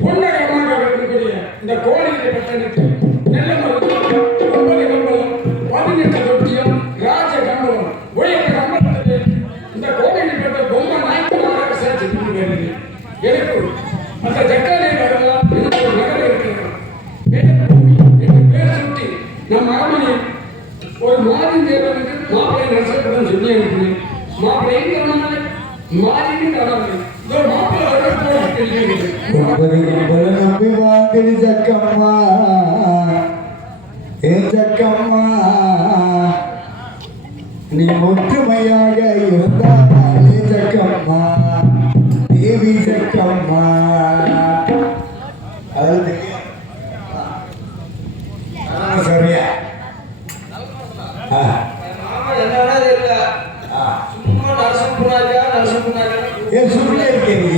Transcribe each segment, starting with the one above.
பொன்னகமாக இருக்கக்கூடிய இந்த கோழியை பட்டணிட்டு நல்ல மருந்து 9 கம்பளம் 18 தொட்டியம் ராஜ கம்பளம் உயர்ந்த கம்பளத்தில் இந்த கோவிலை பெற்ற பொம்மை நாய்க்குமாக சேர்த்து வருது. எனக்கு அந்த ஜக்கானை வரலாம் எனக்கு ஒரு நகர் இருக்கிறது. என் பேர் சுட்டி நம் அரண்மனையில் ஒரு மாதிரி தேவனுக்கு மாப்பிள்ளை நரசப்படம் சொல்லி அனுப்பினேன். மாப்பிள்ளை எங்க வந்தாங்க மாதிரி தராங்க மாப்பிள்ளை நம்பி வாங்கி ஜக்கம்மா ஏ ஜக்கம்மா நீ ஒற்றுமையாக இருந்தாலே ஜக்கம்மா தேவி ஜக்கம்மா சரியா ஏன் சுற்றுலா இருக்கீங்க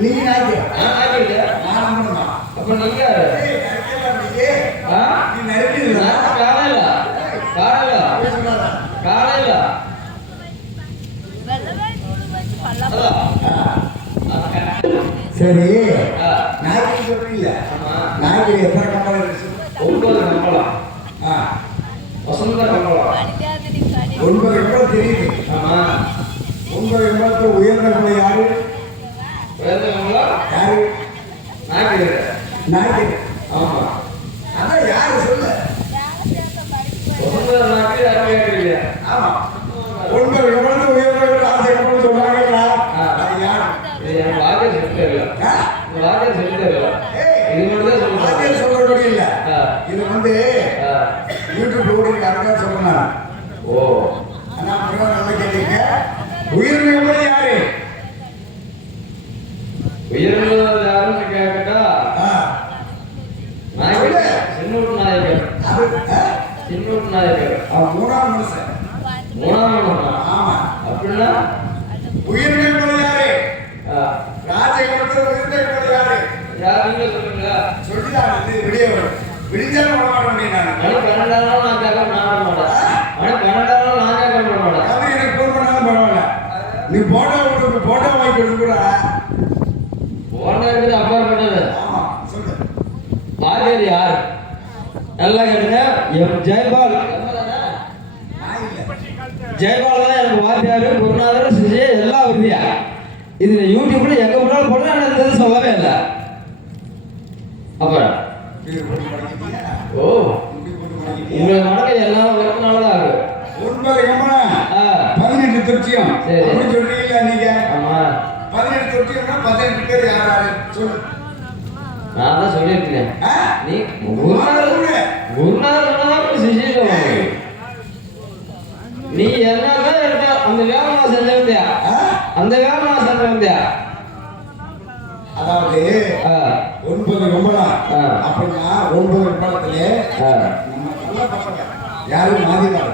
நீ அப்ப நீங்க காலையில சரி நாய்க்கு சொல்றீங்க நாய்க்கு எத்தனை கம்பளம் 9 கம்பளம் வசந்த கம்பளம் 9 கம்பளம் தெரியுது. ஆமா 9 கம்பளத்தில் உயர்ந்த கம்பளம் யாரு? உயர்ந்த கம்பளம் யாரு? நாய்க்கு நாய்க்கு. ஆமா அதான் யாரு சொல்லு? வசந்த நாய்க்கு யாரும் கேட்கறீங்க. ஆமா 9 கம்பளத்தில் உயர்ந்த ராஜ கம்பளம் சொல்றாங்களா? அது யாரு? இது என் வாக்கை சொல்லிட்டு வாக்கை சொல்லிட்டு இது மட்டும் தான் வாக்கை சொல்றது இல்ல. இது வந்து யூடியூப் ஓடிக்கு அழகா சொல்லலாம். ஓ ஆனா நல்லா கேட்டீங்க. உயர்ந்த கம்பளம் யாரு? உயர்ந்தது யாருன்னு கேட்டா நாயகர் சின்னூர் நாயகர் சின்னூர் நாயகர் மூணாம் மனுஷன். ஆமா அப்படின்னா உயர்ந்த கம்பளம் யாரு? ராஜ கம்பளத்தில் உயர்ந்த கம்பளம் யாரு? யாருன்னு சொல்லுங்க. சொல்லிதான் வந்து விடிய வரும். விடிஞ்சாலும் வர மாட்டேன் நான். மணி 12 நான் கேட்க நான் மாட்டேன். மணி 12 நான் கேட்க மாட்டேன். அது எனக்கு ஃபோன் பண்ணாலும் பரவாயில்ல. நீ போட்டோ வாங்கி கொடுத்து கூட. போட்டோ இருக்குது அப்பாற்பட்டது. ஆமா சொல்லு. வாத்தியார் யார்? நல்லா கேட்டுங்க. ஜெயபால் ஜெயபால் தான் எனக்கு வாத்தியார் குருநாதர் சிஜே எல்லாம் வருதியா. இதுல யூடியூப்ல எங்க முன்னாலும் போட்டு நான் இந்த சொல்லவே இல்லை. அப்புறம் ஓ உங்களுக்கு மனக்கு எல்லாம் வரதுனாலதான் ஆகும். 9 கம்பளம் 18 தொட்டியம் அப்படி சொல்றீங்களா நீங்க? ஆமா 18 தொட்டியம்னா 18 பேர் யாராரு சொல்லு. நான் தான் சொல்லியிருக்கேன். நீ குருநாதர் சிஜே நீ என்னதான் இருக்க அந்த வேலை செஞ்ச வந்தியா? அந்த வேலை செஞ்ச வந்தியா? அதாவது 9 கம்பளம் அப்படின்னா 9 கம்பளத்திலே நம்ம நல்ல யாரு மாதிரிதான்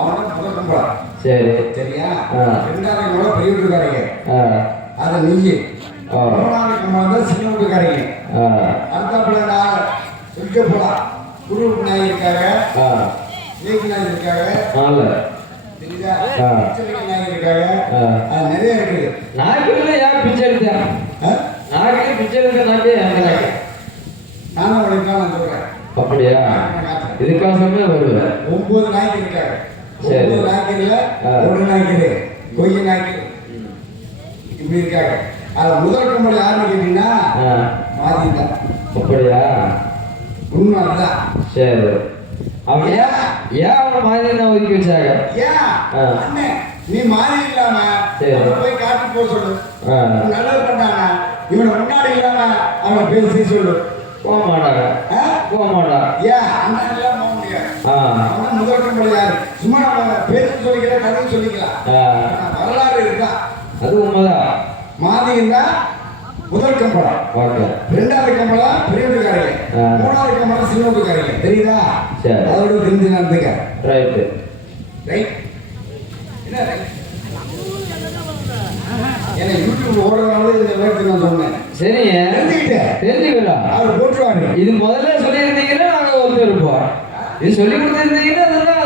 அவன் முதல் கம்பளம். சரி சரியா? 2ஆவது கம்பளம் பெரிய வீட்டுக்காரங்க அது நீங்க. 3ஆவது கம்பளம் தான் சின்ன வீட்டுக்காரங்க. அடுத்தாப்புல நான் இருக்க போலாம். குரு நாய் இருக்காங்க, லேக் நாய் இருக்காங்க, நாய் இருக்காங்க, நிறைய இருக்குது. நாய்க்குள்ள யார் பிச்சை எடுத்தா? நாய்க்கு பிச்சை எடுத்த நாய்க்கு நானும் உனக்கு நான் சொல்றேன். அப்படியா? இதுக்காகவே வருவேன். 9 நாய்க்கு இருக்காங்க. 9 நாய்க்கு இல்ல, 1 நாய்க்கு கொய்ய நாய்க்கு இப்படி இருக்காங்க. அது முதல் கம்பளம் யாருன்னு கேட்டீங்கன்னா மாதிதான். அப்படியா? உண்மை அதுதான். சரி அவன் ஏன் அவனை மாதிரி தான் ஒதுக்கி வச்சாங்க? அண்ணன் நீ மாறி இல்லாம போய் காட்டு போக சொல்லு. நல்லது பண்ணாங்க. இவனை முன்னாடி இல்லாம அவனை பேசி சொல்லு. போக மாட்டாங்க. போக மாட்டான். ஏன் அண்ணன் எல்லாம் போக முடியாது. முதல் கம்பளம் யாரு? சும்மா நம்ம பேசி சொல்லிக்கலாம், கதை சொல்லிக்கலாம். வரலாறு இருக்கா? அது உண்மைதான். மாதின்னா முதல் கம்பளம். 2ஆவது கம்பளம் பெரிய வீட்டுக்காரங்க, 3ஆவது கம்பளம் சின்ன வீட்டுக்காரங்க. தெரியுதா? அதோட தெரிஞ்சு நடந்துக்க. Right right. என்ன ஏன்னா யூடியூப் ஓடுறதுனால இந்த வேலைக்கு நான் சொன்னேன். சரிங்க தெரிஞ்சுக்கலாம். அவர் போட்டுருவாரு. இது முதல்ல சொல்லியிருந்தீங்கன்னா நாங்கள் ஒருத்தர் இருப்போம். இது சொல்லி கொடுத்துருந்தீங்கன்னா அதெல்லாம்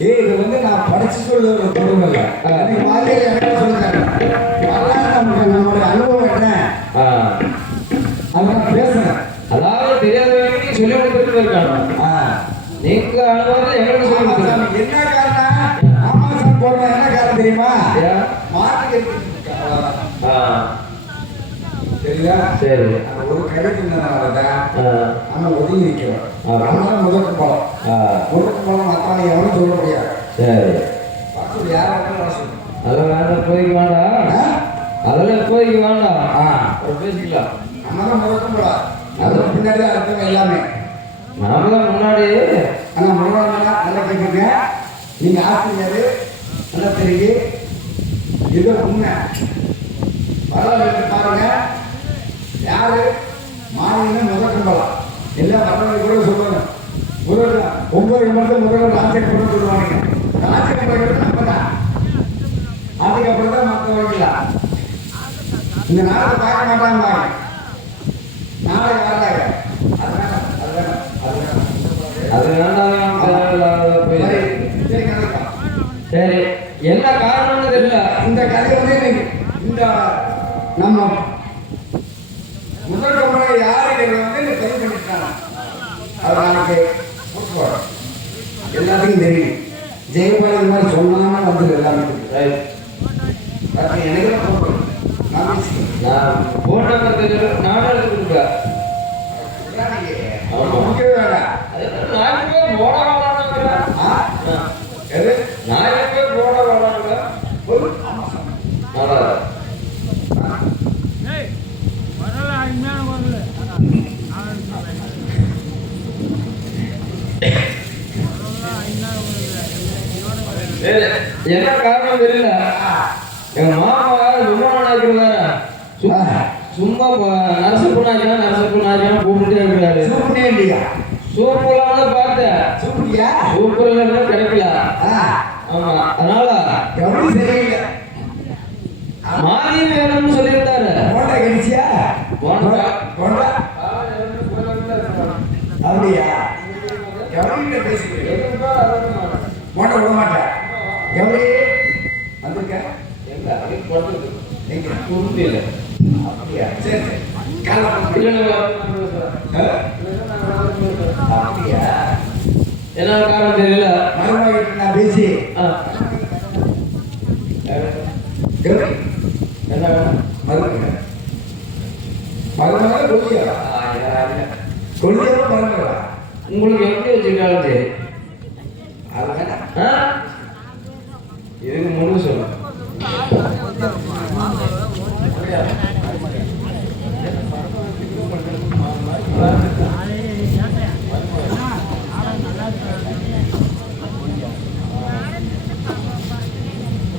ஏய் இது வந்து நான் படிச்சு சொல்ல ஒரு பொருள் இல்ல எனக்கு வாத்தியார் எனக்கு சொல்லிட்டாங்க அதெல்லாம் நமக்கு நம்மளுடைய அனுபவம் என்ன அதெல்லாம் பேசுறேன் அதாவது தெரியாதவங்களுக்கு சொல்லி கொடுத்துட்டு இருக்காங்க நீங்க அனுபவம் எங்களுக்கு சொல்லி கொடுத்தாங்க என்ன காரணம் ஆமாசம் போடுறேன் என்ன காரணம் தெரியுமா மார்க்கெட் சரியா சரி அந்த ஒரு கிடைக்கிறதுனாலதான் நம்ம ஒதுங்கி நிற்கிறோம் அதனால முதற்கு போகலாம் முதற்கு போகலாம் மத்தான எவனும் சொல்ல முடியாது சரி வாசல் யாரும் வாசல் அதெல்லாம் வேண்டாம் இப்போதைக்கு வேண்டாம் அதெல்லாம் இப்போதைக்கு வேண்டாம் ஒரு பேசிக்கலாம் நம்ம தான் முதற்கும் போகலாம் அதுக்கு பின்னாடி தான் அர்த்தம் எல்லாமே நாம தான் முன்னாடி ஆனால் முன்னாடி நல்லா கேட்குங்க நீங்கள் ஆசிரியர் நல்லா தெரியும் இது உண்மை வரலாறு பாருங்க யாரு மாநிலம் முதற்கும் போகலாம் எல்லாம் வரலாறு கூட சொல்லணும் முதல் 9 நிமிஷம் முதல்வர் ராஜ்யப்படம் சொல்லுவாங்க ராஜ்யப்படம் நம்ம தான் அதுக்கப்புறம் தான் மற்றவங்களா இந்த நாளை பார்க்க மாட்டாங்க நாளை வர்றாங்க அது வேண்டாம் சரி என்ன காரணம்னு தெரியல இந்த கதை வந்து இன்னைக்கு இந்த நம்ம முதல் கம்பெனி யாருங்கிறத வந்து இந்த பதிவு பண்ணிட்டாங்க அது நாளைக்கு போட்டுருவாங்க எல்லாத்துக்கும் தெரியும் ஜெயபால் இந்த மாதிரி சொன்னாலும் வந்து எல்லாமே எனக்கு தான் போட்டு நான் போன் நம்பர் தெரியும் நானும் எடுத்து கொடுப்பேன் முக்கியவே வேண்டாம் நாளைக்கு போய் போட வேணாம் எது நாளைக்கு போய் போட வேணாங்க நல்லா என்ன காரணம் தெரியல எங்க மாமா விமானம் இருக்கிறாரு சும்மா நரசப்பு நாய்க்கான கூப்பிட்டுட்டே இருக்கிறாரு சூப்பரே இல்லையா சூப்பரான பார்த்தேன் சூப்பரியா சூப்பர்ல கிடைக்கல ஆமா அதனால எப்படி சரியில்லை மானியம் வேணும்னு சொல்லியிருந்தாரு போண்டா கிடைச்சியா போண்டா போண்டா அப்படியா எவரிட்ட பேசுகிறேன் போண்டா விட மாட்டேன் எவரி வந்திருக்க எங்க உறுதியில அப்படியா சரி சரி காலம் அப்படியா என்ன காரணம் தெரியல மருமகிட்ட நான் பேசி என்ன மருமக மருமக கொல்லியா கொல்லியா மருமகளா உங்களுக்கு எப்படி வச்சிருக்காலும் சரி அதுதானே இதுக்கு முழு சொல்லு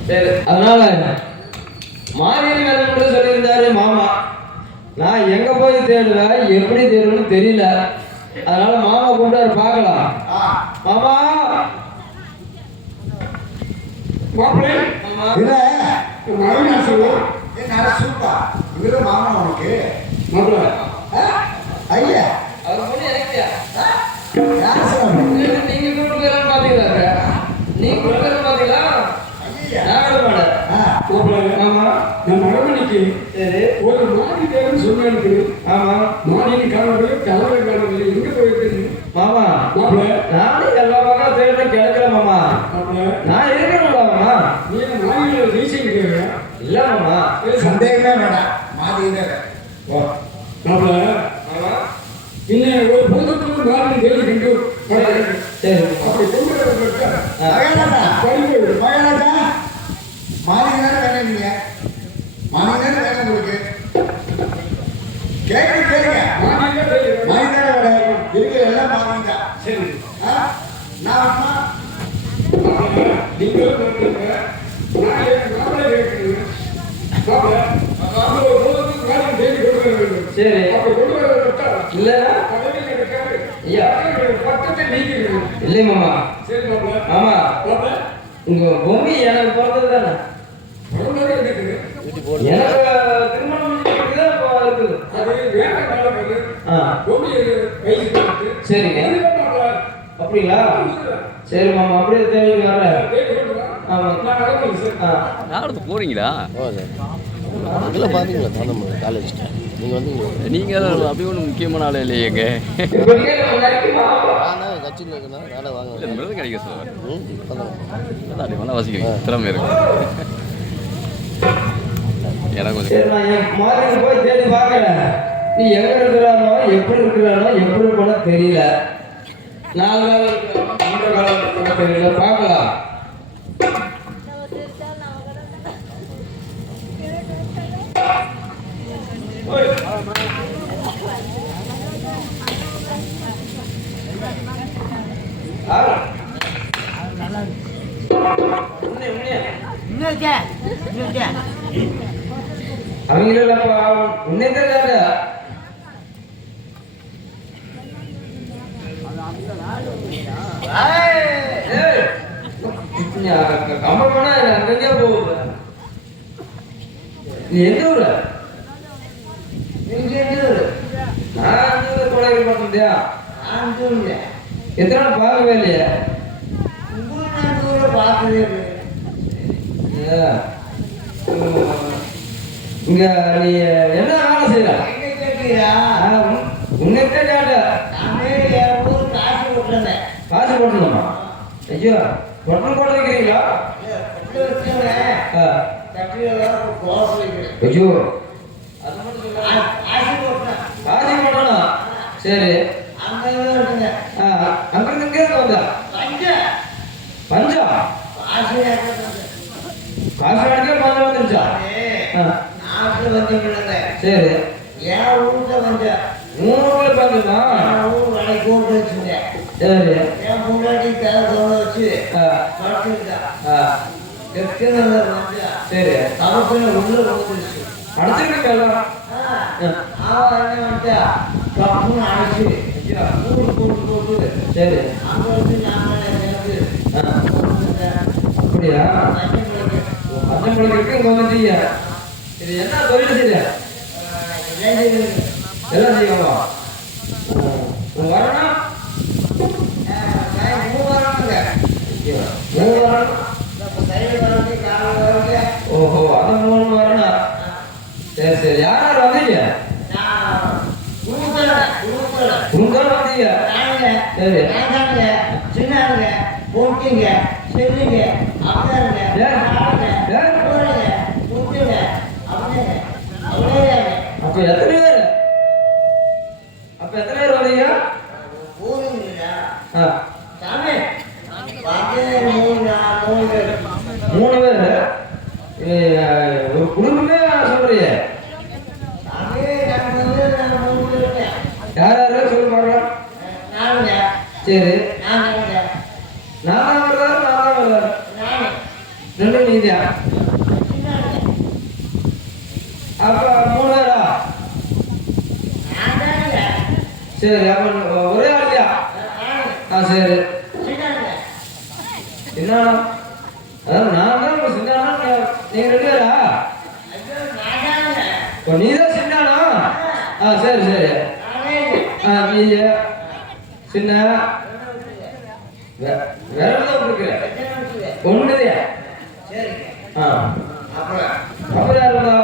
சரி அதனால மாரியன் வேலை சொல்லியிருந்தாரு மாமா நான் எங்க போய் தேடுவேன் எப்படி தேடுவேன்னு தெரியல அதனால மாமா கூப்பிட்டாரு பார்க்கலாம் மாமா மாப்பிள்ளை மாமா இல்ல மறுநாள் சொல்லுவோம் என்ன சூப்பா இவரு மாமா உனக்கு மாப்பிள்ளை ஐயா அவர் பொண்ணு எனக்கியா யார் சொல்லுவாங்க நீங்க கூப்பிட்டு பேரும் பாத்தீங்களா நீங்க கூப்பிட்டு பேரும் பாத்தீங்களா நான் விட மாட்டேன் மாப்பிள்ளை ஆமா நம்ம அரண்மனைக்கு சரி ஒரு மாடி தேர்வு சொன்னாருக்கு ஆமா மாடியின் காணவில்லை கலவை காணவில்லை எங்க போயிருக்கு மாமா மாப்பிள்ளை நானே எல்லா பக்கம் தேடுறேன் கிடைக்கல மாமா மாப்பிள்ளை நான் இருக்கணும்ல மாமா நீ என்ன மாடியில் ரீசைன் கேட்குற இல்ல மாமா சந்தேகமே வேண்டாம் மாதிரி மாப்பிள்ளை மாமா இன்னும் ஒரு பொதுத்துக்கு மாடி தேடி கொண்டு சரி அப்படி கொண்டு வரப்பட்ட மகனாட்டா மாநில நேரம் வேணும் நீங்க மாநில நேரம் வேணும் உங்களுக்கு கேளுங்க மாடியில் தேடி மாநில நேரம் வேணும் இருக்கிற எல்லாம் பாருங்க சரி நான் அம்மா நீங்களும் கேட்குறீங்க நான் என் மாப்பிள்ளை கேட்குறீங்க மாப்பிள்ளை நம்ம ஒரு பொதுத்துக்கு மாடி தேடி கொண்டு வர வேண்டும் சரி அப்படி கொண்டு வரப்பட்ட இல்ல பதவியில் இருக்காரு ஐயா பக்கத்தை நீக்கிறீங்க இல்லை மாமா சரி மாப்பிள்ளை மாமா மாப்பிள்ளை உங்க பொம்மி எனக்கு பிறந்தது தானே பரவாயில்ல இருக்குது எனக்கு திருமணம் தான் இப்போ இருக்குது அது வேற காலம் ஆ பூமி வயசு சரிங்க மாப்பிள்ளை அப்ப அப்படிங்களா? சரி மாமா, அப்படியே தேடி வர்றேன். ஆமாம். நாடகத்துக்கு போறீங்களா? அதெல்லாம் பார்த்தீங்களா தாண்டமலை காலேஜ் நீங்கள் வந்தீங்களா? நீங்கள் அப்படி ஒன்றும் முக்கியமான ஆள் இல்லையேங்க. நான் கட்சியில் இருக்கேன்னா வேலை வாங்க மிருதம் கிடைக்க சொல்லுவேன். இப்போதான் நல்லா வாசிக்கிறீங்க, திறமை இருக்கு. எனக்கு கொஞ்சம் சரி, நான் என் மாதிரி போய் தேடி பார்க்குறேன். நீ எங்கே இருக்கிறானோ, எப்படி இருக்கிறானோ, எப்படி போனா தெரியல. 4 நாள் இருக்கிறானோ, 3 காலம் இருக்கிறானோ தெரியல. பார்க்கலாம். அவங்களப்பா உன்னைத்தான் கம்பல் பண்ணா அங்கங்கே போகுது. நீ எந்த ஊரு? நீங்க எந்த ஊரு? நான் கொடைகள் பண்ணியா? எத்தனை நாள் பார்க்கவே இல்லையா? இங்க நீ என்ன வேலை செய்யற? உன்னைத்தான் கேட்ட. காசு போட்டணுமா? ஐயோ, பொட்டல் போட வைக்கிறீங்களா? ஐயோ, காசு போட்டணும். சரி, அங்கிருந்து இங்கே வந்தா பஞ்சம்? காசு அடிக்க பஞ்சம் வந்துருச்சா? சரி, ஊர்ல பஞ்சமா? சரி, சரி, அடிச்சிருக்கீங்களா? சரி, அப்படியா? பஞ்சம் படிக்கிறதுக்கு இங்க வந்துட்டீங்க. இது என்ன தொழில் செய்ய? எல்லாம் செய்வாங்களா? வரணும். ஓஹோ, அதான் 3 வரணும். சரி சரி, யார் யார் வந்தீங்க? உங்க வந்தீங்க? சரி, அப்ப எத்தனை பேர்? அப்ப எத்தனை பேர் வந்தீங்க? 3 பேர். ஒரு குடும்பமே சொல்றீங்க. யார் யாரும் சொல்லி பாருங்க. சரி, நான் வரல. 2 நீதியா? அப்ப 3 பேரா? சரி, அப்ப ஒரே ஆளியா? சரி, என்ன அதாவது நான் தான் சின்னானா, நீங்க 2 பேரா? நீ தான் சின்னானா? சரி சரி, நீ சின்ன வேற இருக்கு. ஒண்ணுதையா? அப்புறம் யார் இருந்தா?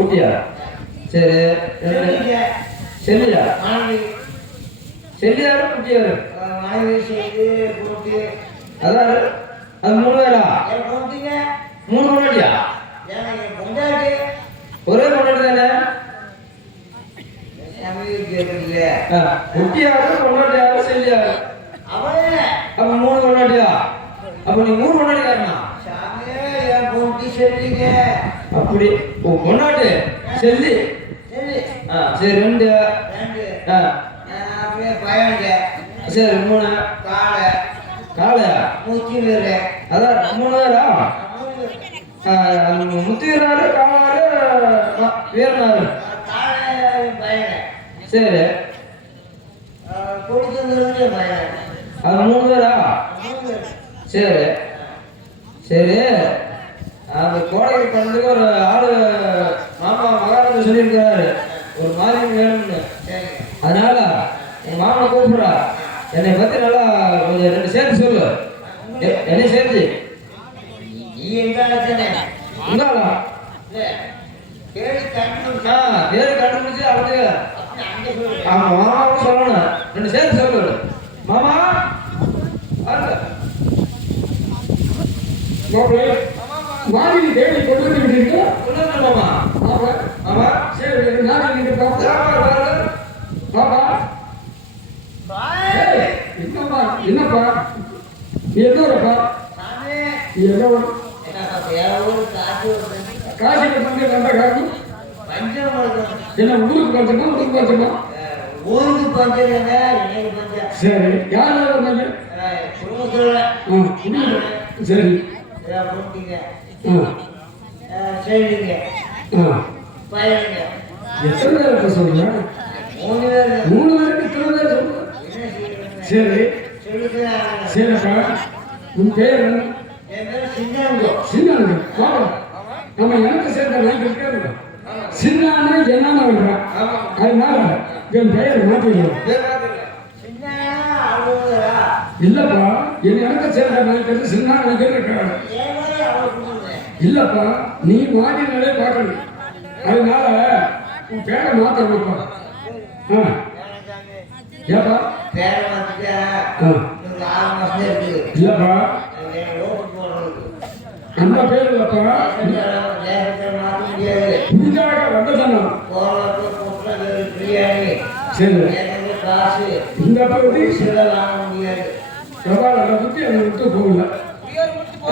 ஊட்டியா? சரி, செல்லியா? செல்லியாரு குட்டியாரு? அதான் அது 3 பேரா? 3 பொண்டாட்டியா? ஒரே பொண்டாட்டி தானே? குட்டியாரு பொண்டாட்டியாரு செல்லியாரு? அப்ப 3 பொண்டாட்டியா? அப்ப நீ 3 பொண்டாட்டிக்காரனா? அப்படி பொண்டாட்டி செல்லி? சரி, 2. சரி, 3. காளையா? அதான் 3 பேரா? முத்து வீரனாரு, காளாரு, வீரனாரு? சரி, அது 3 பேரா? சரி சரி, அந்த கோடைக்கு பண்ணதுக்கு ஒரு ஆளு மாமா மகாராஜா சொல்லியிருக்கிறாரு, ஒரு மாதிரி வேணும்னு. அதனால எங்க மாமா கூப்பிடுறா. என்னை பத்தி நல்லா கொஞ்சம் ரெண்டு சேர்த்து சொல்லு. என்னை சேர்த்து நீ எங்க தானே உண்டாளா தேடி கண்டு பேரு கண்டுபிடிச்சு அவனுக்கு அங்க சொல்லு. ஆமா மாமாவும் சொல்லணும். ரெண்டு சேர்த்து சொல்லு. மாமா வாங்க. மாப்பிள்ளை மாடி தேடி கொண்டு வந்து விட்டீங்களா? சொல்லுங்க மாமா. மாமா மாமா சரி நாளைக்கு நீங்க பாப்பா பாப்பா பாய் என்னப்பா என்னப்பா நீ என்னப்பா சாமி நீ என்ன என்ன பேரூர் காசு காசிக்கு வந்து வந்த காரணம் பஞ்சம் வருது. என்ன ஊருக்கு பஞ்சமா ஊருக்கு பஞ்சமா ஊருக்கு பஞ்சம் என்ன எனக்கு பஞ்சம். சரி யார் யார் வந்தாங்க குடும்பத்துல சரி போட்டீங்க ஆ சரிங்க ஆ பையனுங்க எத்தனை பேர் இப்ப சொல்ற 3 பேர் 3 பேருக்கு இத்தனை பேர் சொல்ற என்ன செய்யணும் சரி சொல்லிக்கிறாங்க. சரிப்பா உன் பேர் என்ன என் பேர் சின்னாங்க. சின்னாங்க பாப்பா நம்ம எனக்கு சேர்ந்த நாய்க்கு இருக்காரு சின்னான என்னன்னு வருவான் அதனால என் பெயர் மாத்திடுவோம் சின்ன அவ்வளோதா இல்லப்பா என் எனக்கு சேர்ந்த நாய்க்கு சின்ன நாய்க்கு இருக்காரு ஏன் மாதிரி அவ்வளோ கொடுங்க. இல்லப்பா நீ மாறினாலே பார்க்கணும் அதனால உன் பேரை மாத்தணும்ப்பா ஆ ஏப்பா பேரை மாத்திட்டா ஆ இன்னும் 6 மாசம் இருக்குது. இல்லப்பா எனக்கு ஓட்டு போடுறதுக்கு அந்த பேர் இல்லப்பா தேசத்தை மாற்ற முடியாது. புதிதாக வந்ததானா கோலத்தை பொட்டல பிரியாணி சரி எனக்கு காசு இந்த பகுதி சில வாங்க முடியாது. பிரபாகரை பற்றி அதை விட்டு போகல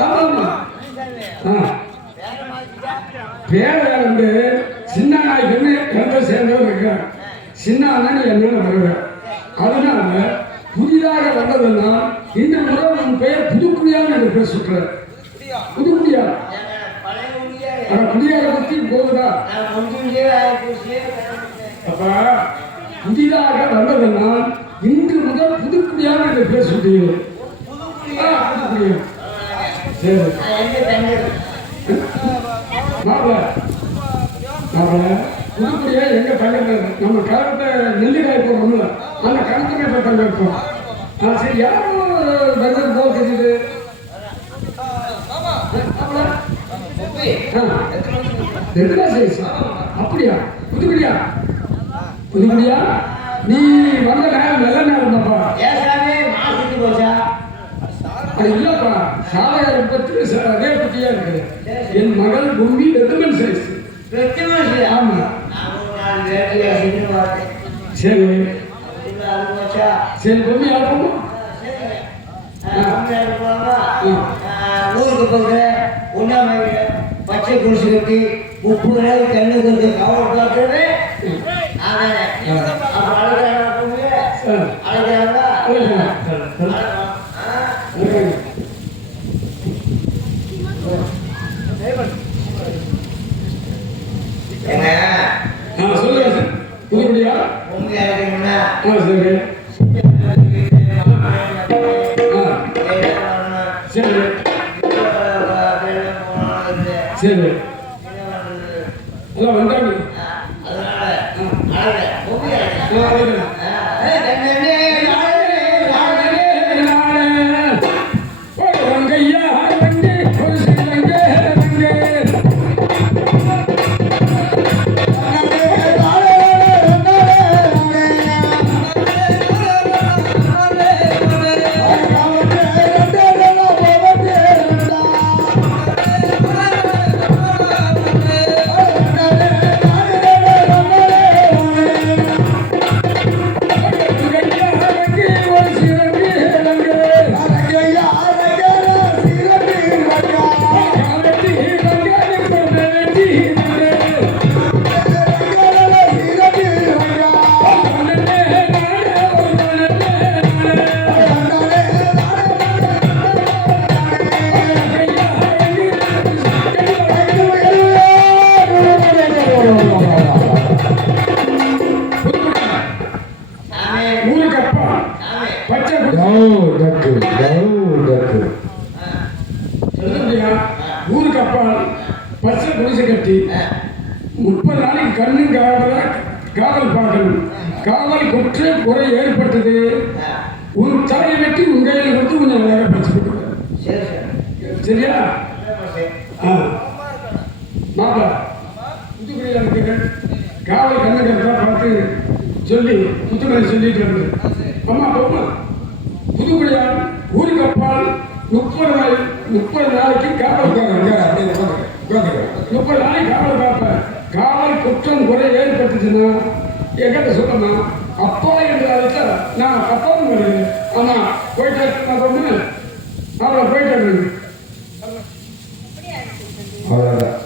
ஆமாம்மா ஆ பேரை வந்து சின்ன நாய்க்குன்னு எந்த சேர்ந்தவர் இருக்கிறார் சின்ன அண்ணன் என்னன்னு வருவேன் அதனால புதிதாக வந்ததுன்னா இந்த முறை உன் பெயர் புதுக்குடியான்னு எனக்கு பேர் சுற்றுற புதுக்குடியா பழைய முடியாது. ஆனா குடியாரை பற்றி போகுதா நான் முந்தியே ஆயிடுச்சு. அப்ப புதிதாக வந்ததுன்னா இன்று முதல் புதுக்குடியான்னு எனக்கு பேர் சுற்றுகிறேன் புதுக்குடியா சரி நான் எங்க தங்கது மாப்பிள்ள புதுக்குடியா எங்க தங்க நம்ம கலத்தை நெல்லிக்காய் போடுறோம்ல அந்த கணக்குமே இப்போ தங்க வைப்போம் சரி யாரும் வருது போல் தெரியுது எதுனா சரி அப்படியா புதுக்குடியா புதுக்குடியா நீ வந்த நேரம் நல்ல நேரம் தான்ப்பா ஏசாமி மாசத்துக்கு போச்சா அது இல்லப்பா சாலையார் பற்றி அதே பற்றியா இருக்குது என் மகள் பூமி ரெகுமெண்ட் சைஸ் வெற்றி மனுஷன். ஆமா நான் ஒரு நாள் வேலையை செஞ்சு பார்த்தேன். சரி அப்படின்னு அது போச்சா சரி பூமி ஆடுவோம் ஊருக்கு போகிறேன் உண்ணாமையில் பச்சை குடிசை கட்டி 30 நாள் கண்ணு கொஞ்சம் கவர் பார்க்கறது அப்புறம் அழைக்கிறாங்களா சொல்லுங்க புதுக்குடியா உண்மை அழைக்கணும்னா சரி சரி சரி எல்லாம் வந்தாங்க ஊருக்கு அப்பால் பச்சை குடிசை கட்டி 30 நாளைக்கு கண்ணும் காவல் பார்க்கணும் காவல் குற்ற குறை ஏற்பட்டது உன் தலையை வெட்டி உன் கையில் கொடுத்து கொஞ்சம் வேலை படிச்சு கொடுக்குறேன். சரி சார். சரியா? சரி. மாப்பிள முத்துக்குடியில் இருக்கிற காவல் கண்ணகரெல்லாம் பார்த்து சொல்லி முத்துக்குடி சொல்லிட்டு வந்து அம்மா பொம்மா புதுக்குடியால் ஊருக்கு அப்பால் 30 நாளைக்கு காவல் அப்படியே உட்காந்துக்க 30 நாளைக்கு காவல் காப்பேன். காவல் குற்றம் குறை ஏற்பட்டுச்சுன்னா என்கிட்ட சொல்லணும். அப்பா என்று அழைச்சா நான் தப்பாவும் வருது. ஆமா போயிட்டு நான் சொன்னேன் அவளை போயிட்டு அவ்வளோதான்.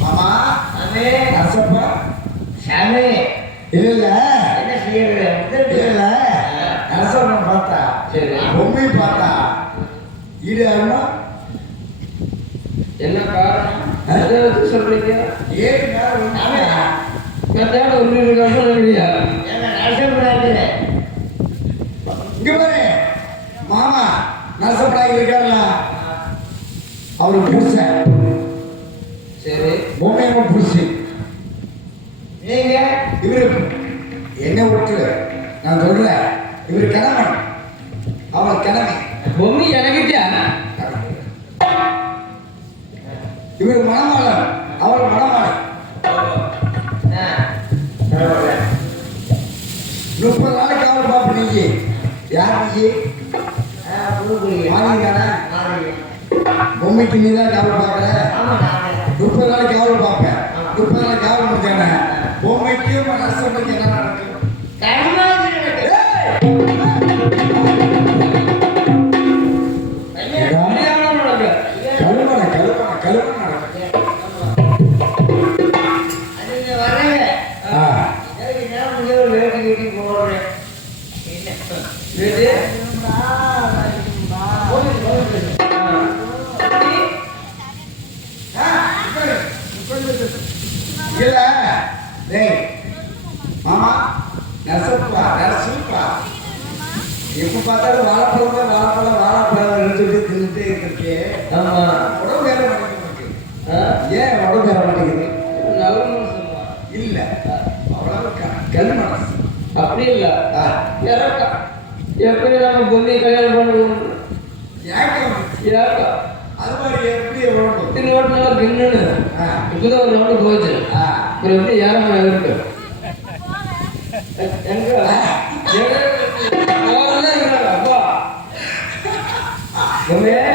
மாமா அண்ணே, நரசப்பா சாமி, இல்ல என்ன செய்யறது? இல்ல நரசப்பன் பார்த்தா சரி. பொம்மை பார்த்தா ஈடு ஆகுமா? என்ன காரணம்? எதை வச்சு சொல்றீங்க? ஏழு நேரம் கல்யாணம் ஒன்று இல்லையா? என்ன நரசிம்மராஜ் இங்க பாரு மாமா நரசப்படாக இருக்காருல அவரு புருஷன் சரி. பொம்மையம்மா புருஷன் நீங்க இவரு என்ன விட்டு நான் சொல்றேன் இவரு கிழமன் அவள் கிழமை பொம்மி எனக்கிட்டியா? இவர் மணமாளன் அவள் மணமாளன் 30 நாளைக்கு அவள் பாப்ப நீ யார் நீ மாறிதானே பொம்மைக்கு நீ தான் காவல் பார்க்கற 30 நாளைக்கு காவல் பார்ப்பேன் 30 நாளைக்கு காவல் முடிச்சானே பொம்மைக்கு நரசப்பைக்கு என்ன நடக்கும்? கல்யாணம் நடக்க கழுவனை கழுவனை கழுவனை நடக்கும் ஆ வீட்டு இல்ல டேய் மாமா நரசப்பா நரசிப்பா எப்ப பார்த்தாலும் வாழைப்பழம் சொல்லி தின்னுட்டே இருக்கே ஆமா. உடம்பு வேற மாட்டேங்குது ஏன் உடம்பு வேற மாட்டேங்குது நல்ல மனுஷன்மா. இல்ல அவ்வளவு கல் மனசு அப்படி இல்ல. ஆ. இறக்கா எப்படி நம்ம பொண்ணை கல்யாணம் பண்ணுவோம்? ஏக்கம் இறக்கா அது மாதிரி எப்படி உடம்பு இத்தனை ஓட்டுனால பின்னு ஆ. இப்பதான் ஒரு ரவுண்டு போச்சு. ஆ. அப்புறம் எப்படி ஏறமா இருக்கு? எங்க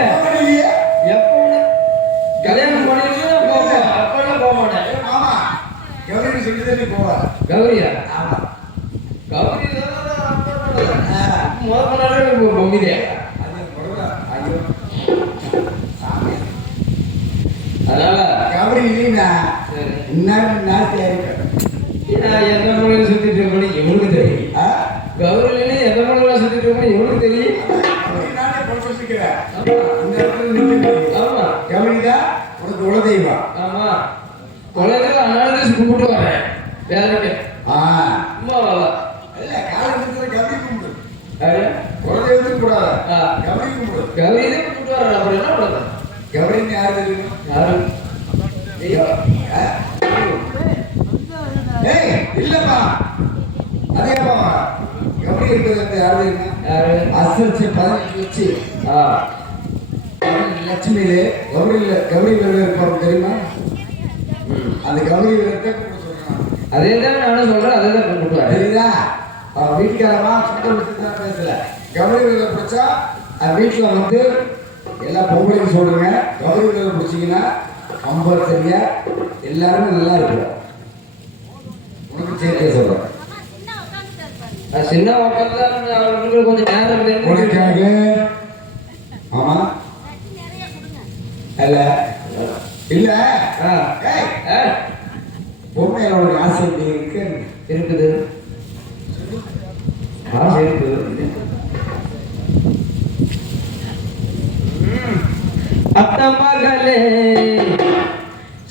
அப்பா இல்லையே? எப்போ கல்யாணம் பண்ணிட்டு போவேன். அப்பெல்லாம் போக மாட்டேன். ஏய் மாமா கௌரி சொல்லிதான் நீ போவ கௌரியா? ஆமா கௌரி முதல் பொம்மிதே. அது உடம்பு ஐயோ சாமி அதனால கௌரி இல்லைன்னா சரி. இன்னும் நாஸ்தியா இருக்கு நான் எந்த மூலையில சுத்திட்டு இருக்கேன்னு எவனுக்கு தெரியும்? ஆ கௌரியில எந்த மூலையில சுத்திட்டு இருக்கேன்னு எவனுக்கு தெரியும்? கௌரி நானே பொறுப்பிக்கிறேன் இந்த இடத்துல நிற்கிறது ஆமா கௌரிதான் உனக்கு குலதெய்வம் ஆமா. குழந்தைகள் அனாலிசிஸ் கும்பிட்டு வரேன் வேலைக்கு. ஆ சும்மா வரல. இல்ல காலகட்டத்தில் கௌரி கும்பிடு யாரு? குலதெய்வத்துக்கு கூடாது ஆ. கௌரி கும்பிடு கௌரி தான் கும்பிட்டு வரேன். அப்புறம் என்ன பண்ணுறது? கௌரின்னு யாரு தெரியும் யாரு? ஆ? ஏய் இல்லப்பா அதேப்பா கௌரி இருக்கிறது யாரு தெரியுமா யாரு? அசர்ச்சி 18 வச்சு ஆ லட்சுமியிலே கௌரி விரதம் இருப்பாரு தெரியுமா அந்த கௌரி விரதத்தை கும்பிட சொல்றான் அதே தான் நானும் சொல்றேன். அதே தான் கும்பிட்டு வரேன். தெரியுதா அவன் வீட்டுக்காரமா சுத்த விட்டு தான் பேசல கௌரி விரதம் பிடிச்சா வீட்டில் வந்து எல்லா பொங்கலையும் சொல்லுங்க கௌரி விரதம் பிடிச்சிங்கன்னா கம்பல்சரியா எல்லாருமே நல்லா இருக்கும் உனக்கு சேர்த்தே சொல்றேன் நான் சின்ன உட்காந்து அவங்களுக்கு கொஞ்சம் நேரம் வேணும். உனக்காக ஆமா இல்ல இல்ல ஆ. ஏய், ஆ, பொம்மையோட ஆசை இப்படி இருக்கு இருக்குது. ஆசை இருக்குது. அத்தமகளே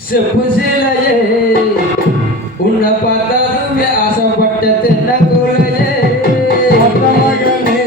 செப்பு சிலையே உன்னை பார்த்ததுமே ஆசைப்பட்ட தென்ன குலையே மகனே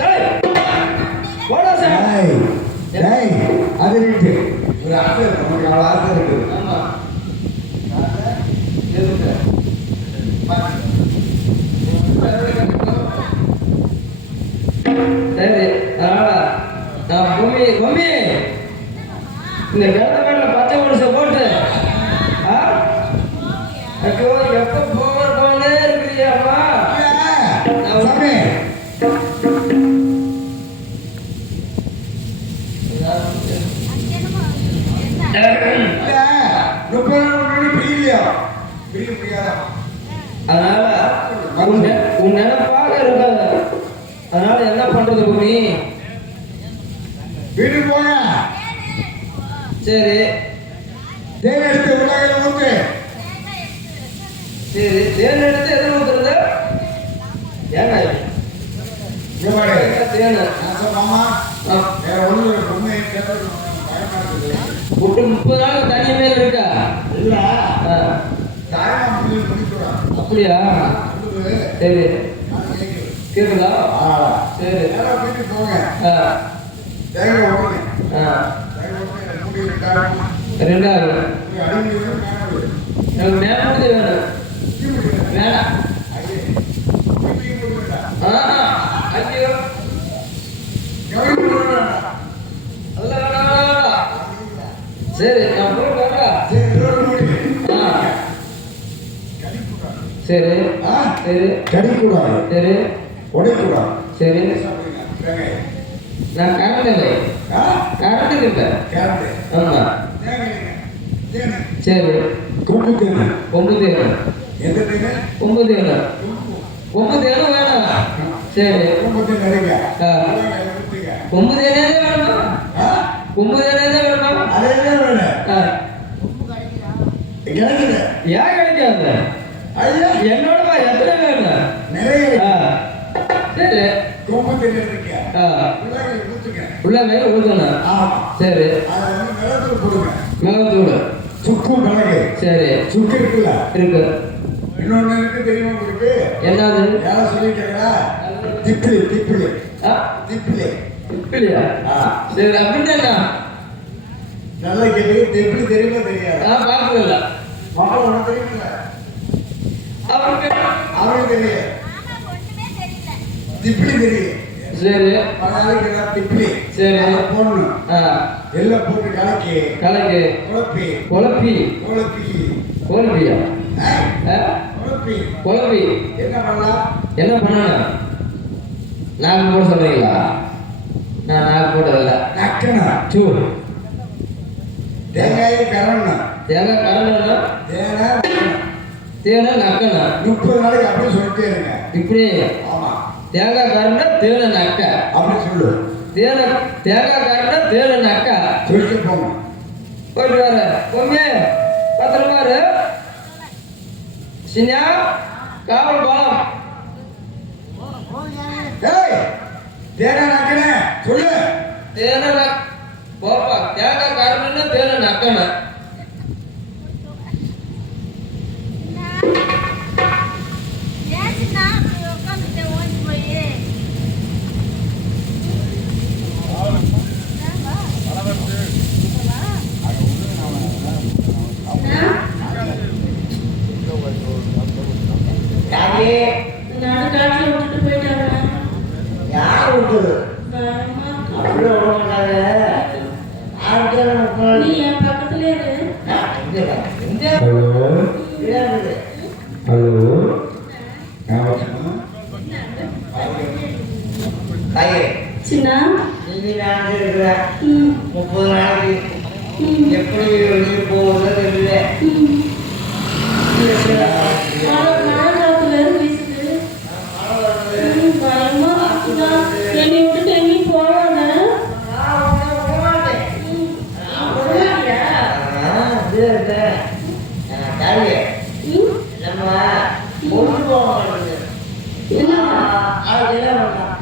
டேய் போடா சார் டேய், டேய், அது இருக்கு. ஒரு ஆசை இருக்கு. உனக்கு அவ்வளவு ஆசை இருக்கு. ஆமா இருக்கு சரி அதனால நான் பொம்மி இந்த கிழத்த மேல பச்சை குடிசை போட்டு ஆ ஐயோ எப்போ போனே இருக்கிறியாம்மா சாமி, இல்ல, 30 நாள் முன்னாடி பிரியலையா? பிரியாதா? அதனால உன் நினைப்பாக இருக்காது அதனால என்ன பண்றது பொம்மி வீட்டுக்கு போங்க. சரி தேன் எடுத்து உலகையில ஊத்து. சரி தேன் எடுத்து எதில் ஊத்துறது ஏங்க இங்க பாரு. தேன் நான் சொன்னோமா? வேற ஒண்ணும் இல்லை. உண்மையை கேட்டது பயமா இருக்குது. விட்டு 30 நாள் தனி மேல இருக்கா இல்ல, ஆ, தாயமா முடிஞ்சு முடிச்சுடுறான். அப்படியா சொல்லுது, சரி நான் கேட்குது. கேட்குதா சரி நேரா வீட்டுக்கு போங்க. ஆ தேங்காய் ஓட்டுங்க. ஆ தேங்காய் ஓட்டுங்க. மூடி ரெண்டாயிரம். ரெண்டாவது அடிங்க மேலே எனக்கு மேம்படுத்தி வேணும் வேணாம் ஐயோ அதெல்லாம் வேணாம் சரி நான் போய் வரேன் சரி சரி கடிக்கூடாது, சரி உடைக்கூடாது. சரி நான் கரண்ட் இல்லை கரண்ட் இல்லை ஆமா சரி கொம்பு தேனை. கொம்பு தேவை எந்த தேனை? கொம்பு தேவை கொம்பு தேவை வேணாம் சரி கொம்பு தேனை அடிங்க. ஆ கொம்பு தேனே வேணுமா கொம்பு தேனே வேணுமா அதே வேணும். ஆ கிடைக்குது. ஏன் கிடைக்காது ஐயா, என்னோட எத்தனை வேணும் நிறைய ஆ சரி கொம்பு தேனை இருக்கீங்க. ஆ உள்ளாக ஊத்துங்க. உள்ள மேல ஊற்றணும் ஆமா. சரி அதை மிளகு போடுங்க. மிளகுத்தூள் சுக்கு மிளகு. சரி சுக்கு இருக்குல்ல, இருக்கு இன்னொன்னு இருக்கு தெரியுமா உங்களுக்கு? என்னது யாரும் சொல்லிருக்கீங்களா? திப்பிலி. திப்பிலி ஆ திப்பிலி. இப்படியா ஆ, சரி அப்படின்னா நல்லா கேட்டு. திப்பிலி தெரியுமா தெரியாது? நான் பார்க்கல மக்கள் ஒன்று தெரியுமில்ல, அவருக்கு அவருக்கு தெரியும். திப்பிலி தெரியும். சரி பழைய ஆளுக்கு திப்பிலி. சரி. அதை போடணும். ஆ எல்லாம் போட்டு கலக்கி கலக்கு குழப்பி குழப்பி குழப்பி குழம்பியா ஆ குழப்பி குழம்பி என்ன பண்ணலாம்? என்ன பண்ணணும் நாக்கு போட சொல்றீங்களா நான் நாக்கு போட்டதில்ல நக்கணும். சூ தேங்காயை கரணும். தேங்காய் கரண்டா தேனை தேனை நக்கணும் 30 நாளைக்கு அப்படியே சொல்லிட்டே இருங்க. இப்படி ஆமா, தேங்காய் கரண்டா தேனை நக்க அப்படி சொல்லு. தேங்காய் கரண்டா தேனை நக்க சொல்லிட்டு போங்க. போயிட்டு வர பொம்மே பத்திரமா இரு சின்ன காவல் பாலம் ஏய், தேனை நக்கனே சொல்லு. தேனை போப்பா தேங்காய் கரண்டா தேனை நக்கணும் யாரே? நடுக்காட்டுல விட்டுட்டு போயிட்டாங்க. யார் விட்டது? பயமா இருக்கு. அப்படியே விட மாட்டாங்க. யாருக்கே நீ என் பக்கத்துல இரு. ஹலோ ஹலோ, சின்ன ம், 30 நாளைக்கு ம், எப்படி வெளியே போகுதோ தெரியல. ம். மழை காத்து வேற வீசுது. பயமா இருக்குடா. என்னை விட்டுட்டு எங்கேயும் போவாங்க.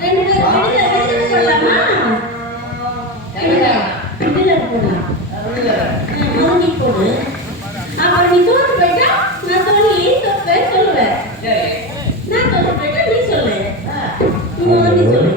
ரெண்டு பேரும் வெளியில போடலாமா? வெளியில போடலாம். மோதி போடு. அப்புறம் நீ தோத்து போயிட்டா நான் தோத்து சொல்லுவேன். நான் தோத்து போயிட்டா நீ சொல்லு. நீ மோதி சொல்லு.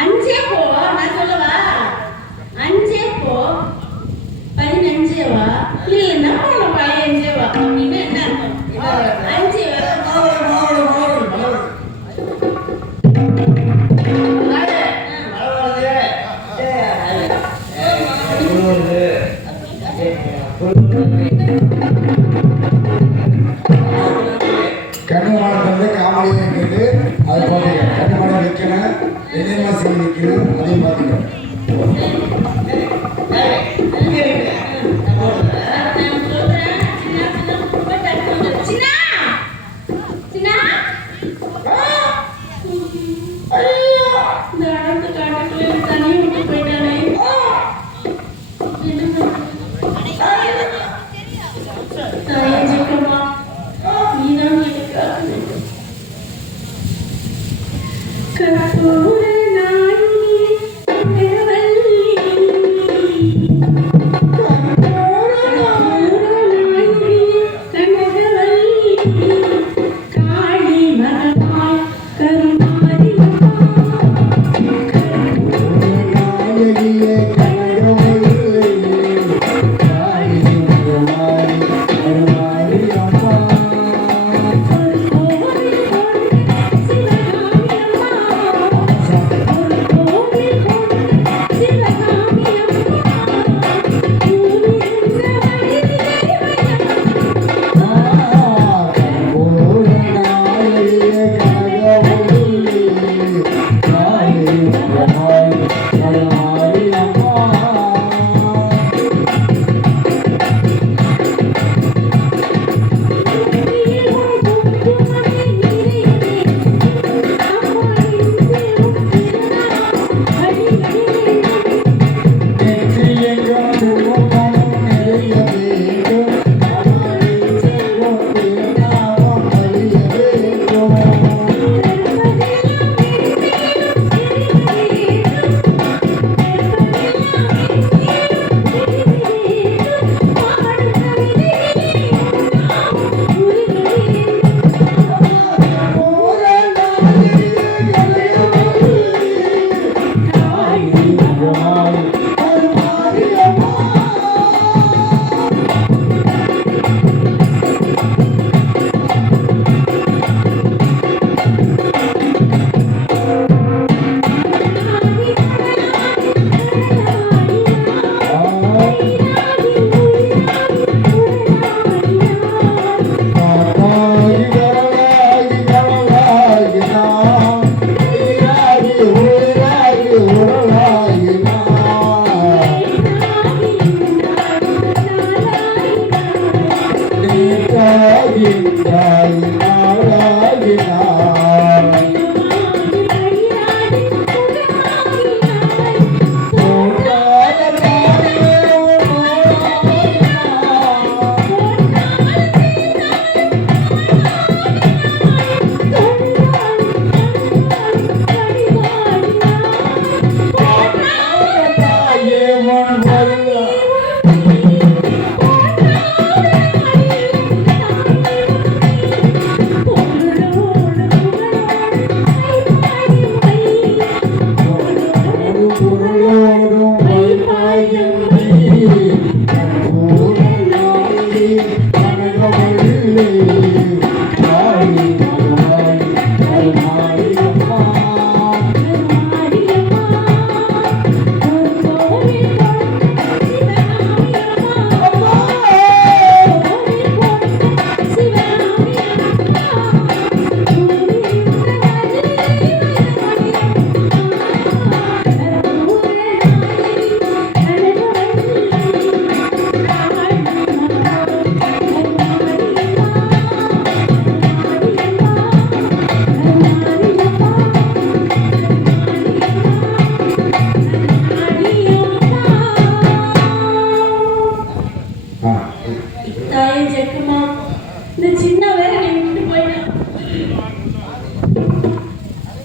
அஞ்சே போ, நான் சொல்லவா? அஞ்சே போ, 15 வா, இல்லைன்னா உன்னை 15 வா அப்படின்னு என்ன அர்த்தம்? 5 கண்ணுமாடத்தை காமெடியாக இருக்குது அதை பார்த்துக்க. கண்ணுமாடம் வைக்கணும், எல்லைமா செய்ய வைக்கணும், அதையும் பார்த்துக்க.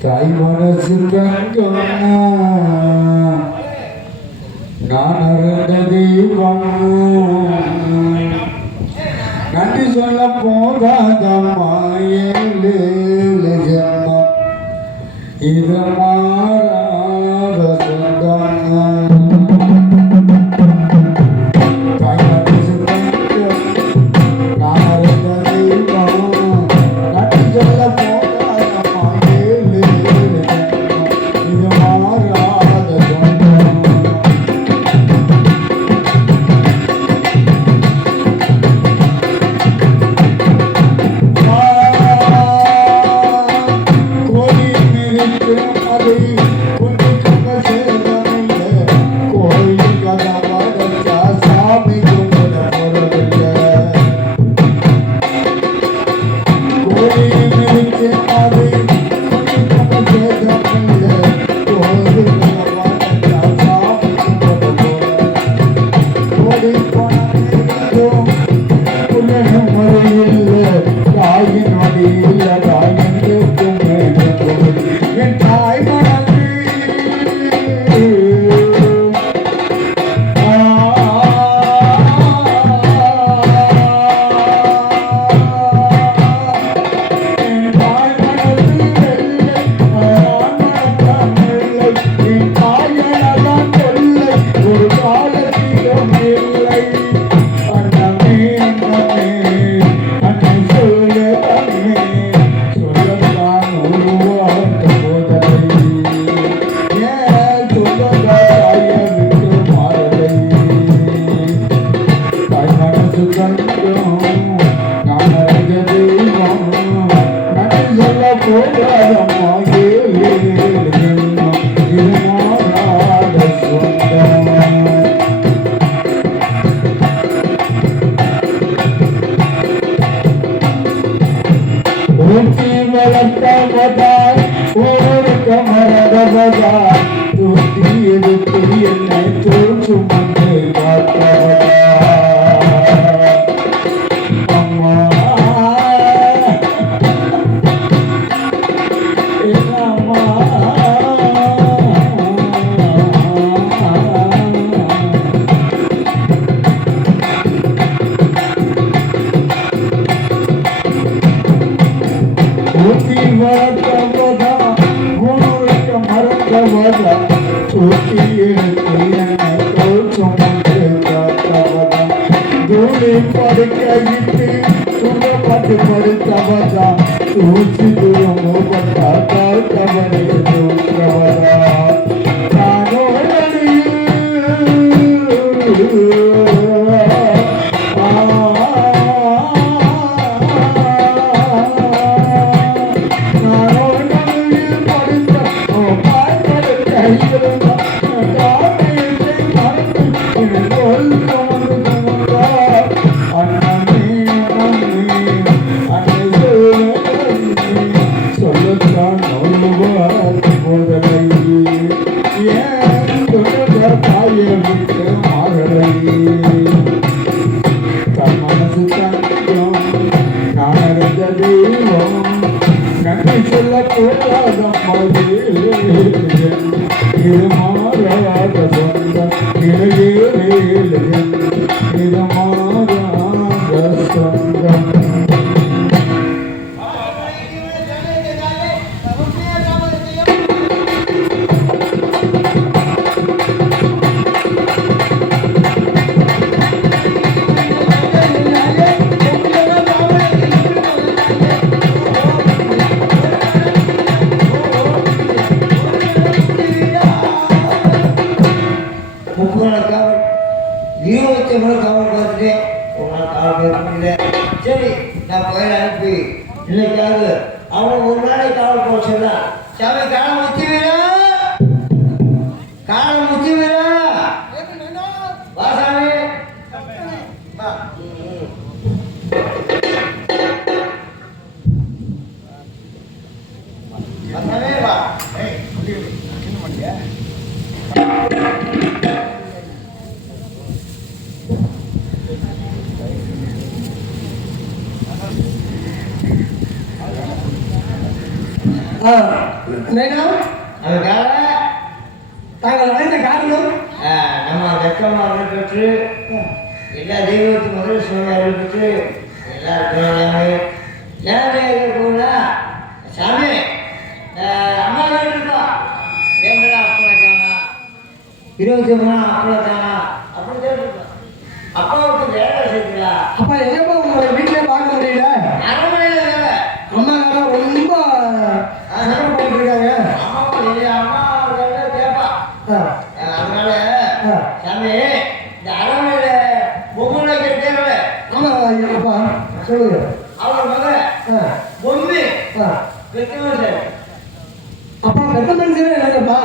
தாய் மனசு தங்கம் நான் அறந்த தெய்வம் நன்றி சொல்ல போதாதம்மா ஏழு ஜென்மம் இது மாறாத சொந்தம் தாய் மனசு தங்கம் நான் அறந்த தெய்வம் நன்றி சொல்ல போதாதம்மா ஏழு ஜென்மம் இது மாறாத சொந்தம் சரி நான் பையன் அனுப்பி இன்னைக்காவது அவன் ஒரு நாளைக்கு காவல் போக சொன்னா சாமி காலம் முத்தி வீரா காலம் முத்தி வீரா வா சாமி வா நைனா அதுக்காக தாங்கள் அழைத்த காரணம் நம்ம வெக்கமாக அருள் எல்லா தெய்வத்துக்கு முதல் சுவாமி அருள் பெற்று எல்லாருக்கும் ஏன் போனா சாமி அம்மா இருக்கா எங்கடா அப்பளை தானா 23 அப்பளை தானா அப்படி கேட்டுருக்கோம். அப்பாவுக்கு வேலை செய்யுங்களா? அப்பா எங்கப்பா உங்களை வீட்டிலே பார்க்க முடியல? அரண்மனையில் வேலை. அம்மா ரொம்ப சிரமப்பட்டு இருக்காங்க. அம்மா வேலை கேட்பா. அதனால சாமி இந்த அரண்மனையில பொம்மை கேட்கல. ஆமா அப்பா சொல்லுங்க. அவர் மகன் பொண்ணு பெற்ற மனுஷன். அப்பா பெத்த மனுஷனே என்னங்கப்பா?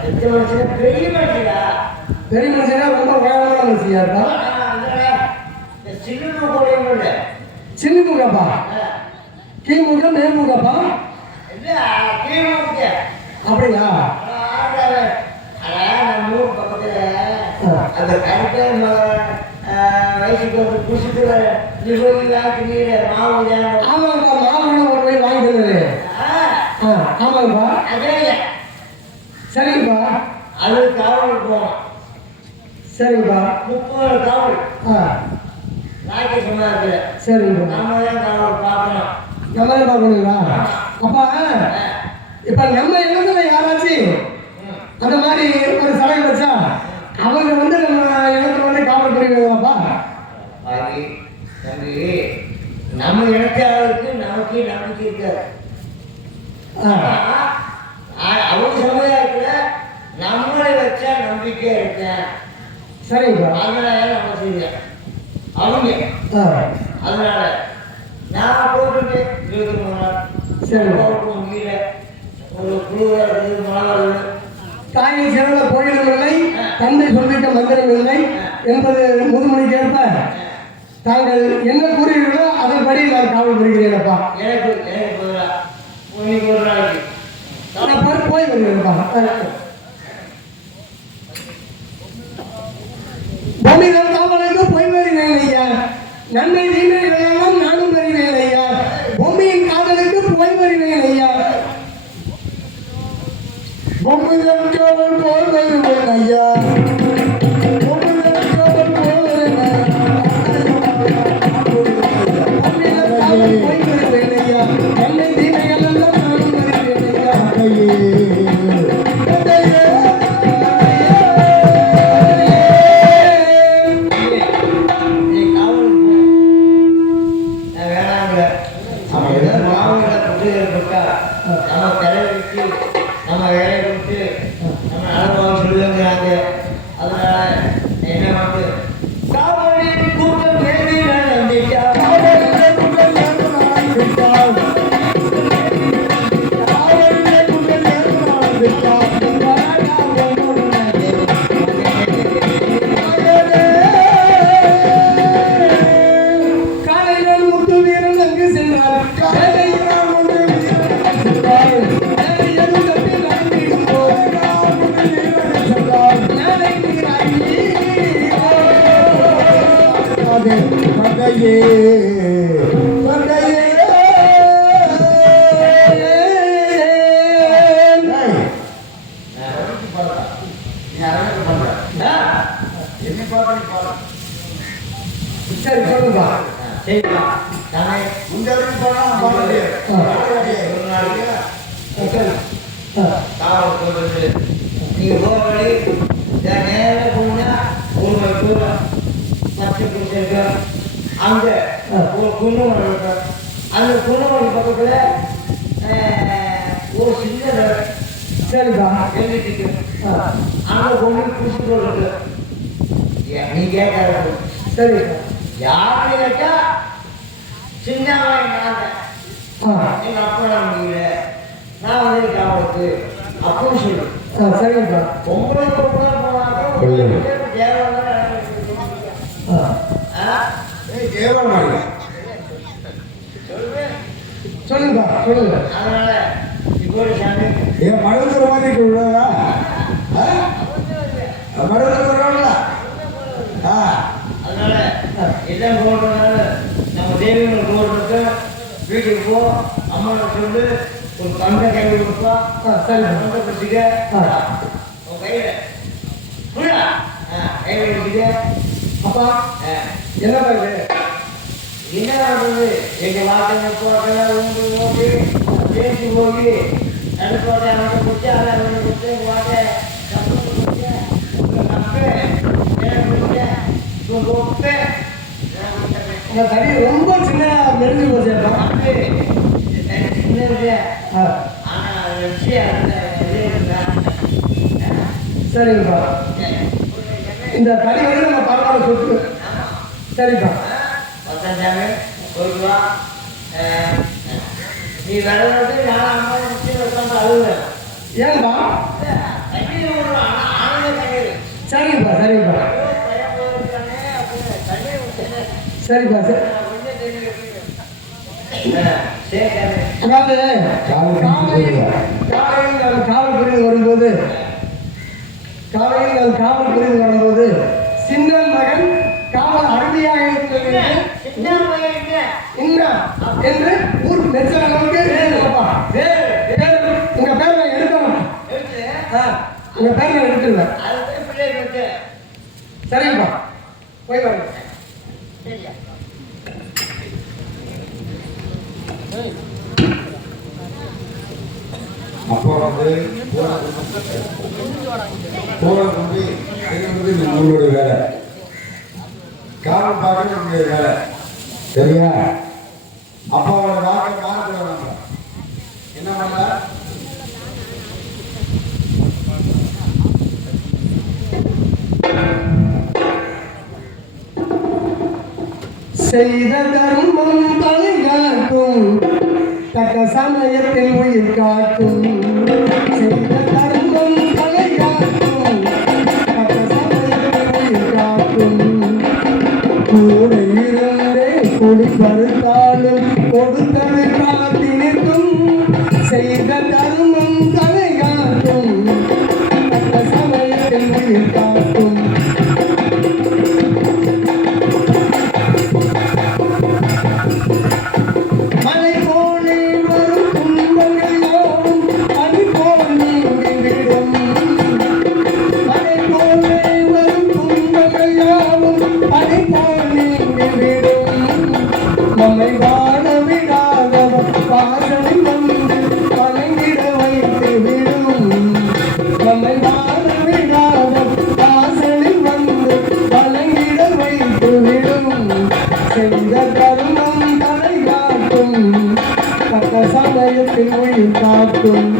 பெற்ற மனுஷன் பெரிய மனுஷனா? பெரிய மனுஷனா ரொம்ப உயரமான மனுஷியா இருக்கா? சின்ன கூட சின்ன முகப்பா கீழ்முகம் மேல்முகப்பா? இல்ல கீழ்முக. அப்படியா? நம்ம ஊர் பக்கத்துல அந்த கருத்த வயசுக்கு வந்து குடிச்சிட்டு மாவு ஆமாப்பா மாவுள்ள ஒரு போய் வாங்கிட்டு ஆமாங்கப்பா. அதே சரிங்கப்பா. அது காவல் போகணும். சரிங்கப்பா. 30 காவல் நாய்க்கு சும்மா இருக்குது. சரிங்கப்பா. நம்ம தான் காவல் பார்க்கணும். நம்ம தான் பார்க்கணுங்களா? அப்பா இப்ப நம்ம இடத்துல யாராச்சும் அந்த மாதிரி ஒரு சடங்கு வச்சா அவங்க வந்து நம்ம இடத்துல வந்து காவல் புரிவாங்களாப்பா? தம்பி நம்ம இடத்தாளுக்கு நமக்கு நம்பிக்கை இருக்காது. அவங்க சமுதாயத்துல நம்மளை வச்சா நம்பிக்கை இருக்கேன். சரிங்கப்பா. அதனால நம்ம செய்ய அவங்க அதனால நான் போட்டுட்டு சரி. கீழே ஒரு குழுவாக மாணவர்கள் தாயை சிறந்த கோயிலும் இல்லை, தந்தை சொல்லிக்க மந்திரம் இல்லை என்பது முதுமொழிக்கேற்ப தாங்கள் என்ன கூறுகிறீர்களோ அதன்படி நான் காவல் புரிகிறேன்ப்பா. எனக்கு பதிலாக ஒரு நாளைக்கு நான் போய் வருகிறேன்ப்பா. பூமியில் காவலுக்கு போய் வருகிறேன் ஐயா. நன்மை தீமைகளெல்லாம் நானும் வருகிறேன் ஐயா. பூமியின் காவலுக்கு போய் வருகிறேன் ஐயா. பூமியின் காவல் போய் வருவேன் ஐயா. பூமியின் காவல் போய் வருவேன். பூமியின் காவல் போய் வருவேன் ஐயா. நன்மை தீமைகளெல்லாம் நானும் வருகிறேன் ஐயா. நம்ம வேலை கொடுத்து நம்ம அனுபவம் சொல்லுங்கிறாங்க. அதனால என்ன வந்து காவலின் கூட்டம் வேண்டி நடந்துட்டா காலையில் முத்து வீரன் அங்கு சென்றார். சரி சொல்லுப்பா. சரிப்பா நானே காவல் போட்டு நீங்க போராடி நேரம் போனா ஒரு மணி பச்சை குடிச்சிருக்க அங்க ஒரு குன்னமலை இருக்கு. அந்த குன்னமலை பக்கத்துல ஒரு சின்ன சரிப்பா. எழுதிட்டு அங்க பொண்ணு குடிச்சிட்டு இருக்கு. நீ கேட்காது சரிப்பா. யாருன்னு கேட்டா சின்ன நாங்க எங்க அப்பா முடியல நான் வந்து காவலுக்கு அப்படின்னு சொல்லு. சரிப்பா. பொம்பளை போனாக்க சொல்லுப்பா சொல்லுங்க. அதனால இப்போ சாமி ஏன் மருந்துற மாதிரி விடுவா? மருந்துல அதனால எல்லாம் போடுறதுனால நம்ம தெய்வங்களை போடுறதுக்கு வீட்டுக்கு போ அம்மாவை சொல்லு ஒரு தந்தை கை கொடுப்பா சரி தந்தை பிடிச்சிக்க உன் கையில புரியா கையில பிடிச்சிக்க அப்பா என்னப்பா இது என்ன பண்றது எங்க வாசனை போட்டெல்லாம் உண்டு ஓடி பேசி போய் நடுப்போட்ட அவனை பிடிச்சி அதை அவனை பிடிச்சி எங்க வாட்டை கப்பல் பிடிச்ச இந்த தறி ரொம்ப சின்ன மெலிஞ்சு போச்சேப்பா சரிங்கப்பா இந்த தறி வந்து நம்ம பரவாயில்ல சொத்து சரிப்பா நீ விளையாட்டு நான் அம்மா உட்காந்து அழுகுறேன் ஏன்பா சரிங்கப்பா சரிங்கப்பா சரிப்பா சரி அதாவது காலையில் நான் காவல் புரிந்து வரும்போது சின்னன் மகன் காவல் அருமையாக இருந்தது என்று ஊர் நெச்ச அளவுக்கு உங்க பேர் நான் எடுக்கணும் உங்க பேர் நான் எடுத்துருவேன் சரிங்கப்பா போய் வாங்க அப்போ வந்து போறது வந்து உங்களுடைய வேலை காவல் பார்க்கறது உங்களுடைய வேலை சரியா அப்பாவோட வாக்கு மாறக்கூடாது என்ன பண்ண செய்த தர்மம் தலையாக்கும் தக்க சமயத்தில் உயிர் காக்கும் செய்த தர்மம் தலையாக்கும் தக்க சமயத்தில் உயிர் காக்கும் கூட இருந்தே கொடி பருத்தாலும் கொடுத்தது காத்தி நிற்கும் செய்த தர்மம் தலையாக்கும் தக்க சமயத்தில் உயிர் காக்கும் மலை போலே வரும் துன்பங்கள் யாவும் அது போல் நீங்கிவிடும் மலை போலே வரும் துன்பங்கள் யாவும் அது போல் நீங்கிவிடும் நம்மை வாழ விடாதவர் வாசலில் வந்து வணங்கிட வைத்து விடும் நம்மை வாழ விடாதவர் வாசலில் வந்து வணங்கிட வைத்து விடும் செய்த கருணம் தலை காட்டும் தக்க சமயத்தில் உயிர் காட்டும்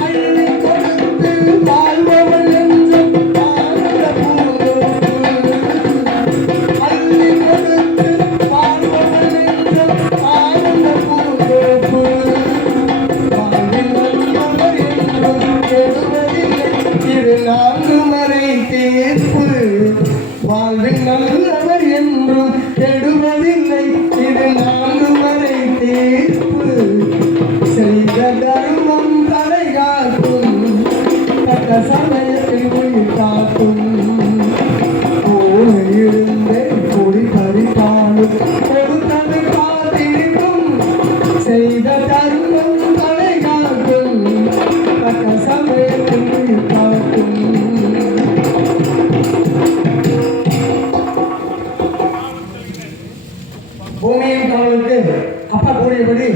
அள்ளி கொடுத்து வாழ்பவன் என்றும் ஆனந்த பூந்தோப்பு அள்ளி கொடுத்து வாழ்பவன் என்றும் ஆனந்த பூந்தோப்பு வாழ்வில் நல்லவர் என்றும் கெடுவதில்லை இரு நான்கு மறை தீர்ப்பு வாழ்வில் நல்லவர் என்றும் கெடுவதில்லை இரு நான்கு மறை தீர்ப்பு செய்த தர்மம் தலை காக்கும் தக்க சமயத்தில் உயிர் காக்கும் போல இருந்தே கொடி பறித்தாலும் கொடுத்தது காத்திருக்கும் செய்த தர்மம் தலை காக்கும் தக்க சமயத்தில் உயிர் காக்கும் பூமியின் காவலுக்கு அப்பா கூறியபடி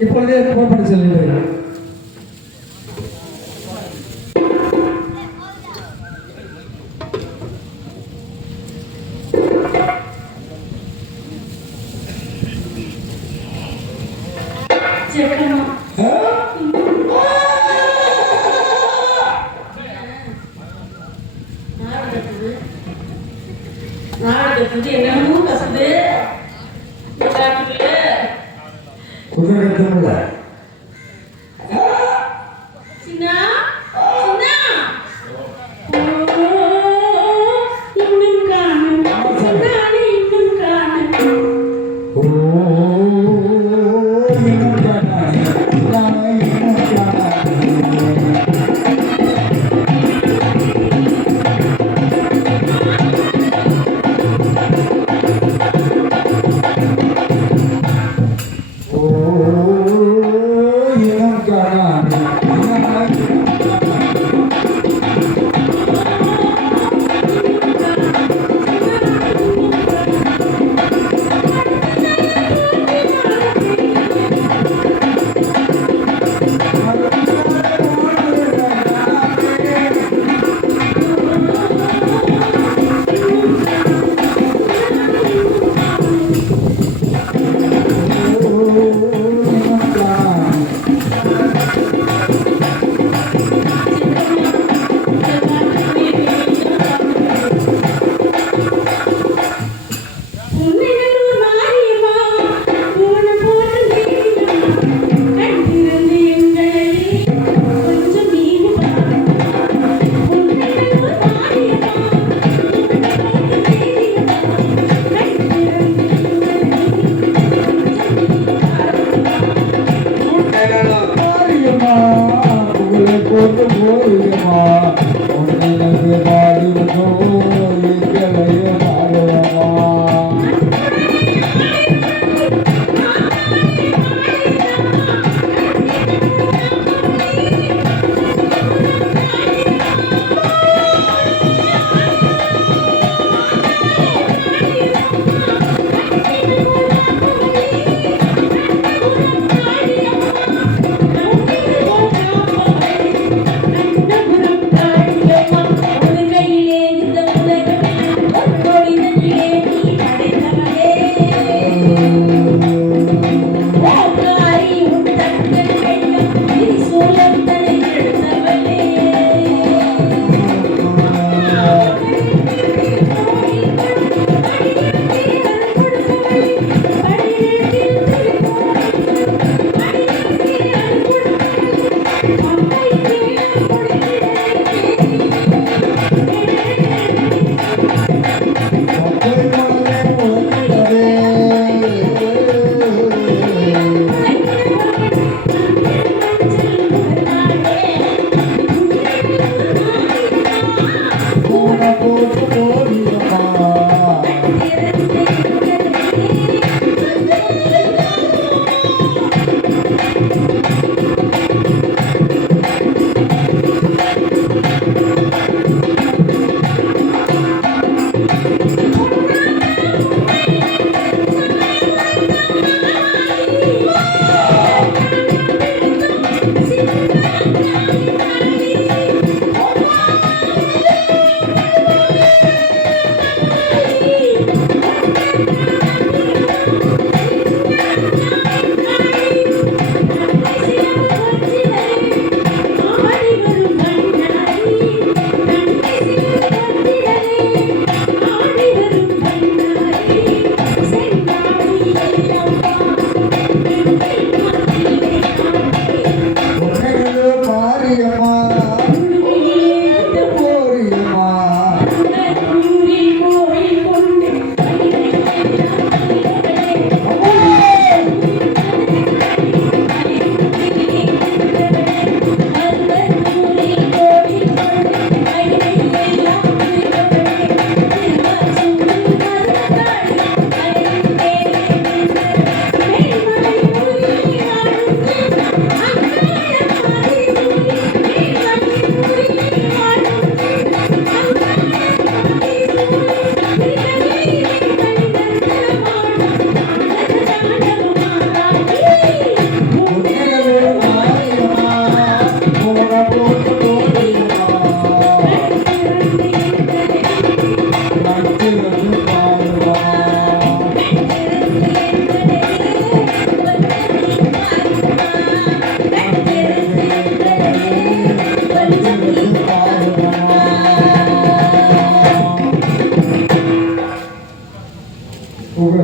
இப்பொழுதே புறப்பட்டு செல்கிறேன் செக்கணும் நாடு என்னமோ கசுது குதிரை கட்டமில்ல